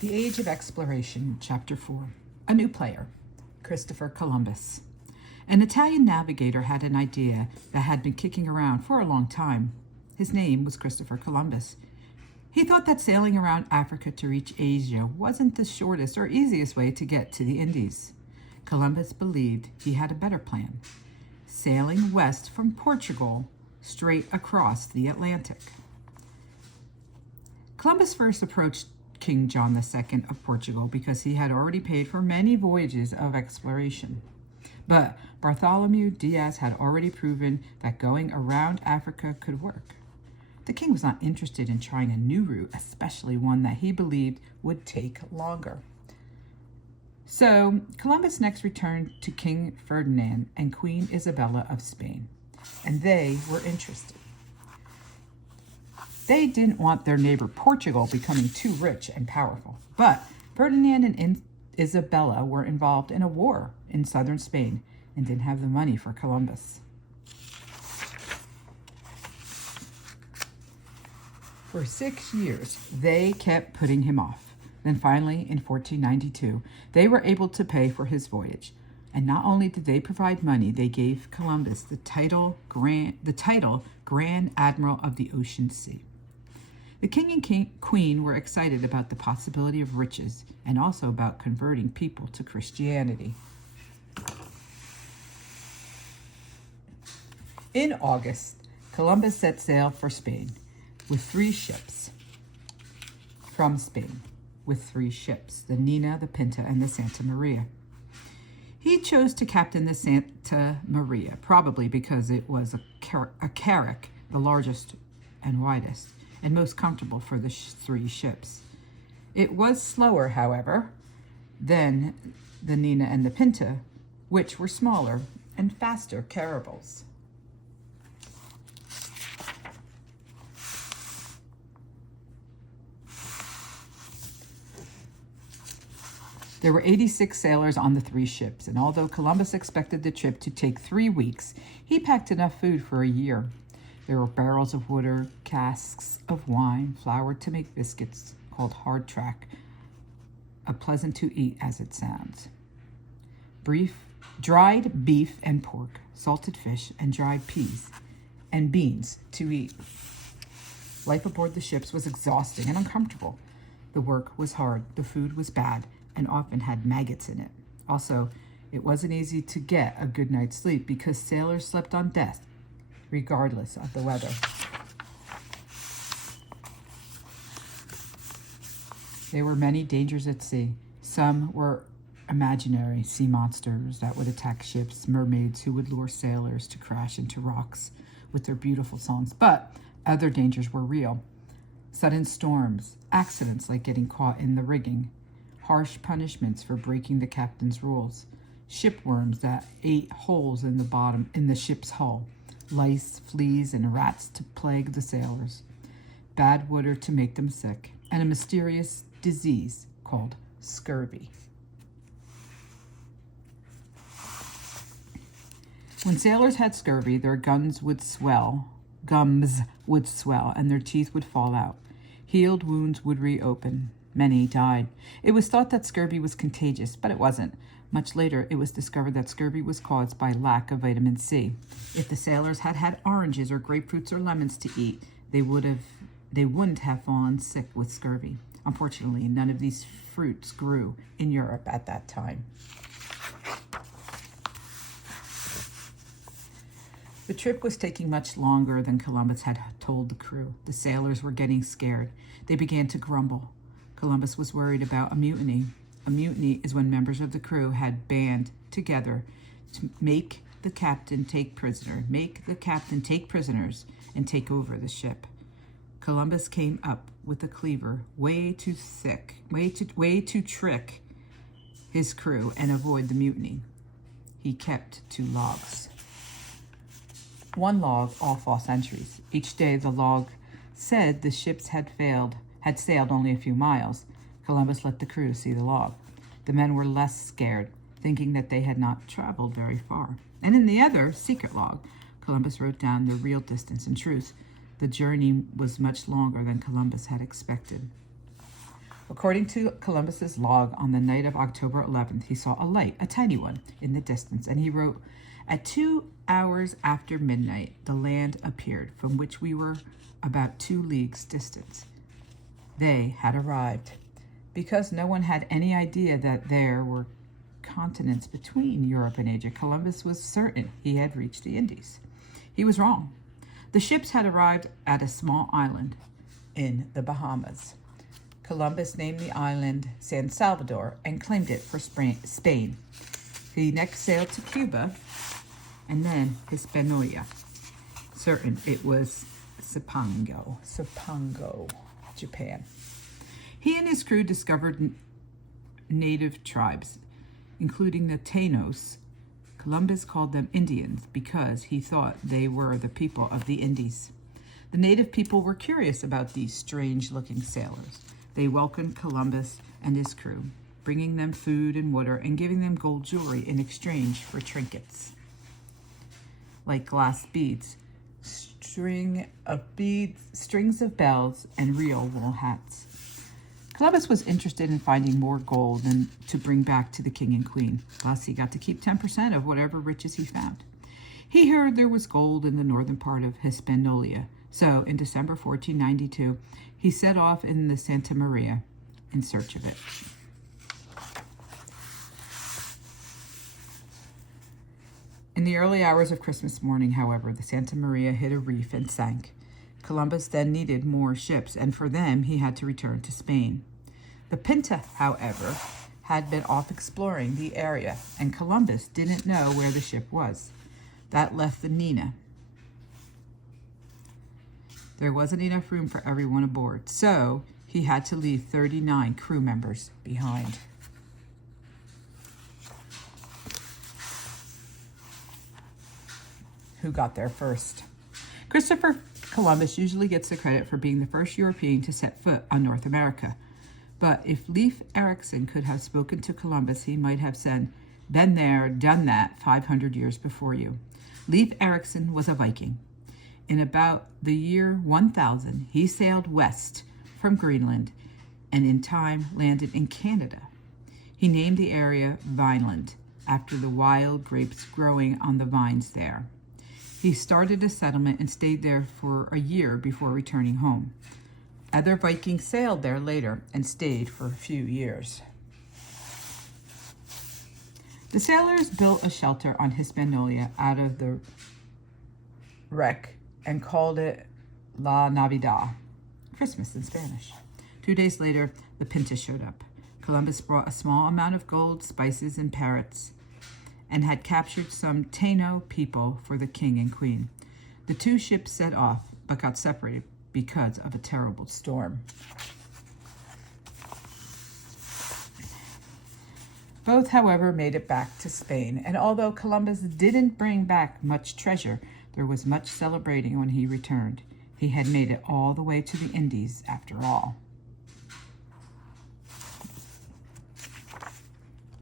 The Age of Exploration, Chapter 4. A new player, Christopher Columbus. An Italian navigator had an idea that had been kicking around for a long time. His name was Christopher Columbus. He thought that sailing around Africa to reach Asia wasn't the shortest or easiest way to get to the Indies. Columbus believed he had a better plan, sailing west from Portugal straight across the Atlantic. Columbus first approached King John II of Portugal because he had already paid for many voyages of exploration. But Bartholomew Diaz had already proven that going around Africa could work. The king was not interested in trying a new route, especially one that he believed would take longer. So Columbus next returned to King Ferdinand and Queen Isabella of Spain, and they were interested. They didn't want their neighbor Portugal becoming too rich and powerful, but Ferdinand and Isabella were involved in a war in southern Spain and didn't have the money for Columbus. For 6 years, they kept putting him off. Then finally, in 1492, they were able to pay for his voyage. And not only did they provide money, they gave Columbus the title Grand Admiral of the Ocean Sea. The king and queen were excited about the possibility of riches and also about converting people to Christianity. In August, Columbus set sail for Spain with 3 ships. From Spain with 3 ships, the Nina, the Pinta, and the Santa Maria. He chose to captain the Santa Maria, probably because it was a carrack, the largest and widest, and most comfortable for the 3 ships. It was slower, however, than the Nina and the Pinta, which were smaller and faster caravels. There were 86 sailors on the 3 ships, and although Columbus expected the trip to take 3 weeks, he packed enough food for a year. There were barrels of water, casks of wine, flour to make biscuits called hardtack, pleasant to eat as it sounds. Dried beef and pork, salted fish, and dried peas, and beans to eat. Life aboard the ships was exhausting and uncomfortable. The work was hard, the food was bad, and often had maggots in it. Also, it wasn't easy to get a good night's sleep because sailors slept on deck, regardless of the weather. There were many dangers at sea. Some were imaginary sea monsters that would attack ships, mermaids who would lure sailors to crash into rocks with their beautiful songs. But other dangers were real. Sudden storms, accidents like getting caught in the rigging, harsh punishments for breaking the captain's rules, shipworms that ate holes in the ship's hull, lice, fleas, and rats to plague the sailors, bad water to make them sick, and a mysterious disease called scurvy. When sailors had scurvy, their gums would swell, and their teeth would fall out. Healed wounds would reopen. Many died. It was thought that scurvy was contagious, but it wasn't. Much later, it was discovered that scurvy was caused by lack of vitamin C. If the sailors had had oranges or grapefruits or lemons to eat, they wouldn't have fallen sick with scurvy. Unfortunately, none of these fruits grew in Europe at that time. The trip was taking much longer than Columbus had told the crew. The sailors were getting scared. They began to grumble. Columbus was worried about a mutiny. A mutiny is when members of the crew had band together to make the captain take prisoners and take over the ship. Columbus came up with a cleaver way to trick his crew and avoid the mutiny. He kept 2 logs. 1 log, all false entries. Each day the log said the ships had sailed only a few miles. Columbus let the crew see the log. The men were less scared, thinking that they had not traveled very far. And in the other, secret log, Columbus wrote down the real distance. In truth, the journey was much longer than Columbus had expected. According to Columbus's log, on the night of October 11th, he saw a light, a tiny one, in the distance, and he wrote, "At 2 hours after midnight, the land appeared, from which we were about 2 leagues distant." They had arrived. Because no one had any idea that there were continents between Europe and Asia, Columbus was certain he had reached the Indies. He was wrong. The ships had arrived at a small island in the Bahamas. Columbus named the island San Salvador and claimed it for Spain. He next sailed to Cuba and then Hispaniola. Certain it was Cipango, Japan. He and his crew discovered native tribes, including the Taínos. Columbus called them Indians because he thought they were the people of the Indies. The native people were curious about these strange-looking sailors. They welcomed Columbus and his crew, bringing them food and water and giving them gold jewelry in exchange for trinkets, like glass beads, strings of bells, and real wool hats. Columbus was interested in finding more gold and to bring back to the king and queen. Thus, he got to keep 10% of whatever riches he found. He heard there was gold in the northern part of Hispaniola. So, in December 1492, he set off in the Santa Maria in search of it. In the early hours of Christmas morning, however, the Santa Maria hit a reef and sank. Columbus then needed more ships, and for them, he had to return to Spain. The Pinta, however, had been off exploring the area, and Columbus didn't know where the ship was. That left the Nina. There wasn't enough room for everyone aboard, so he had to leave 39 crew members behind. Who got there first? Christopher Columbus usually gets the credit for being the first European to set foot on North America. But if Leif Erikson could have spoken to Columbus, he might have said, "Been there, done that 500 years before you." Leif Erikson was a Viking. In about the year 1000, he sailed west from Greenland and in time landed in Canada. He named the area Vineland after the wild grapes growing on the vines there. He started a settlement and stayed there for a year before returning home. Other Vikings sailed there later and stayed for a few years. The sailors built a shelter on Hispaniola out of the wreck and called it La Navidad, Christmas in Spanish. 2 days later, the Pinta showed up. Columbus brought a small amount of gold, spices, and parrots, and had captured some Taino people for the king and queen. The 2 ships set off, but got separated because of a terrible storm. Both, however, made it back to Spain, and although Columbus didn't bring back much treasure, there was much celebrating when he returned. He had made it all the way to the Indies after all.